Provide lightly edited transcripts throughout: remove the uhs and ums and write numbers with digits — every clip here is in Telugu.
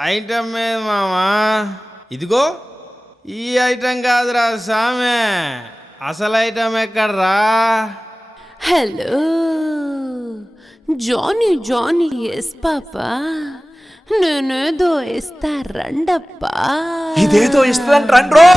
ఐటమ్ మీద మామా ఇదిగో ఈ ఐటమ్ కాదురా సామె, అసలు ఐటమ్ ఎక్కడ్రా? హలో జానీ జానీ, ఎస్ పాపా, నేనేదో ఇస్తా రండప్పా. ఇదేదో ఇస్తుందని రండ్రో.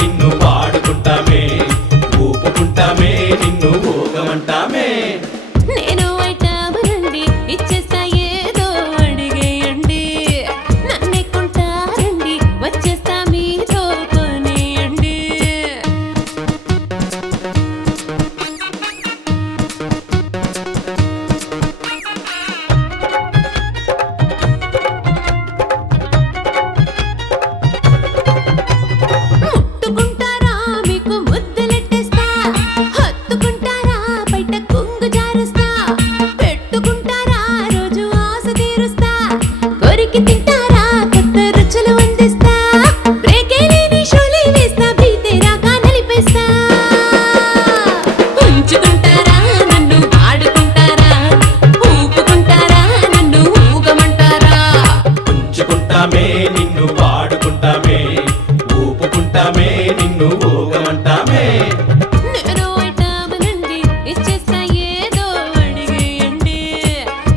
నిన్ను వాడుకుంటామే, ఊపుకుంటామే, నిన్ను ఊగమంటామే. నేను ఐటామనండి, ఇచ్చేస్తా ఏదో అడిగేయండి. నన్నే కొంటారండి, వచ్చేస్తా మీతో కొనేయండి. ముట్టుకుంటారా మీకు ముద్దులెట్టేస్తా, హత్తుకుంటారా బయట కొంగు జారుస్తా, పెట్టుకుంటారా రోజు ఆశ తీరుస్తా, కొరికి తింటారా కొత్త రుచులు అందిస్తా, బ్రేకే లేని షోలే వేస్తా, బీతే రాగా నలిపేస్తా. ఉంచుకుంటారా నన్ను వాడుకుంటారా, ఊపుకుంటారా నన్ను ఊగమంటారా. ఉంచుకుంటామే నిన్ను వాడుకుంటామే, ఊపుకుంటామే, నిన్ను ఊగమంటామే. నేను ఐటామనండి, ఇచ్చేస్తా ఏదో అడిగేయండి.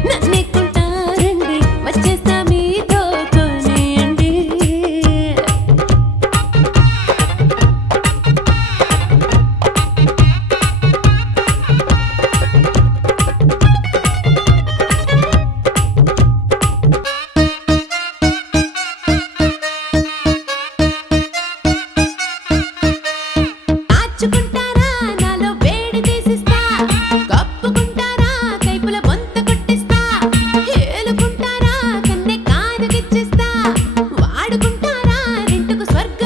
నన్నే కొంటారండి, వచ్చేస్తా మీతో కొనేయండి. ఆచుకుంటారా నాలో వేడి తీసిస్తా, కప్పుకుంటారా కైపుల బొంత కొట్టిస్తా, ఏలుకుంటారా కన్నె కానుకిచ్చేస్తా, వాడుకుంటారా రెంటుకు స్వర్గ